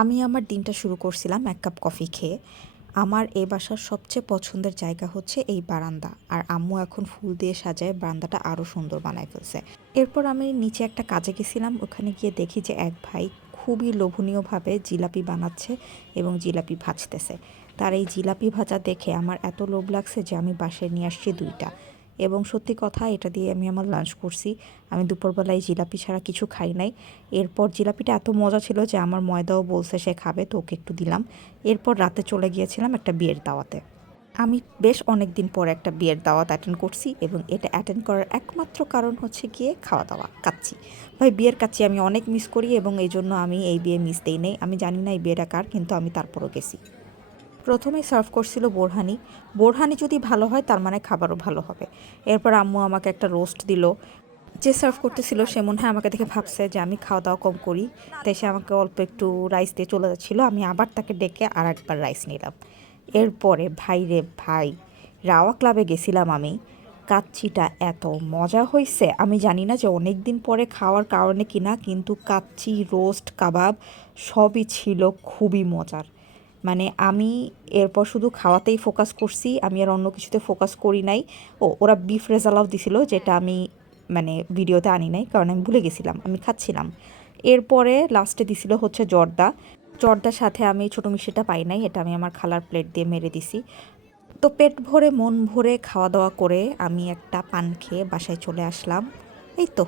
আমি আমার দিনটা শুরু করছিলাম এক কাপ কফি খেয়ে। আমার এই বাসার সবচেয়ে পছন্দের জায়গা হচ্ছে এই বারান্দা। আর আম্মু এখন ফুল দিয়ে সাজায় বারান্দাটা আরও সুন্দর বানায় ফেলছে। এরপর আমি নিচে একটা কাজে গেছিলাম, ওখানে গিয়ে দেখি যে এক ভাই খুবই লোভনীয়ভাবে জিলাপি বানাচ্ছে এবং জিলাপি ভাজতেছে। তার এই জিলাপি ভাজা দেখে আমার এত লোভ লাগছে যে আমি বাসায় নিয়ে আসছি ২টা। এবং সত্যি কথা, এটা দিয়ে আমি আমার লাঞ্চ করছি। আমি দুপুরবেলায় জিলাপি ছাড়া কিছু খাই নাই। এরপর জিলাপিটা এত মজা ছিল যে আমার ময়দাও বলছে সে খাবে, তো ওকে একটু দিলাম। এরপর রাতে চলে গিয়েছিলাম একটা বিয়ের দাওয়াতে। আমি বেশ অনেক দিন পর একটা বিয়ের দাওয়াত অ্যাটেন্ড করছি এবং এটা অ্যাটেন্ড করার একমাত্র কারণ হচ্ছে গিয়ে খাওয়া দাওয়া, কাচ্চি। ভাই, বিয়ের কাচ্চি আমি অনেক মিস করি এবং এই জন্য আমি এই বিয়ে মিস দেই নেই। আমি জানি না এই বিয়েটা কার, কিন্তু আমি তারপরও গেছি। প্রথমেই সার্ভ করছিল বোরহানি। বোরহানি যদি ভালো হয় তার মানে খাবারও ভালো হবে। এরপর আম্মু আমাকে একটা রোস্ট দিল। যে সার্ভ করতেছিল সে মনে হয় আমাকে দেখে ভাবছে যে আমি খাওয়া দাওয়া কম করি, তাই সে আমাকে অল্প একটু রাইস দিয়ে চলে যাচ্ছিলো। আমি আবার তাকে ডেকে আর একবার রাইস নিলাম। এরপরে ভাই রে ভাই, রাওয়া ক্লাবে গেছিলাম আমি। কাচ্চিটা এত মজা হয়েছে, আমি জানি না যে অনেক দিন পরে খাওয়ার কারণে কিনা, কিন্তু কাচ্চি, রোস্ট, কাবাব সবই ছিল খুবই মজার। মানে আমি এরপর শুধু খাওয়াতেই ফোকাস করছি, আমি আর অন্য কিছুতে ফোকাস করি নাই। ওরা বিফ রেজালাও দিছিল, যেটা আমি মানে ভিডিওতে আনি নাই কারণ আমি ভুলে গেছিলাম, আমি খাচ্ছিলাম। এরপরে লাস্টে দিছিল হচ্ছে জর্দা। জর্দার সাথে আমি ছোটো মিষ্টিটা পাই নাই, এটা আমি আমার খালার প্লেট দিয়ে মেরে দিছি। তো পেট ভরে মন ভরে খাওয়া দাওয়া করে আমি একটা পান খেয়ে বাসায় চলে আসলাম। এই তো।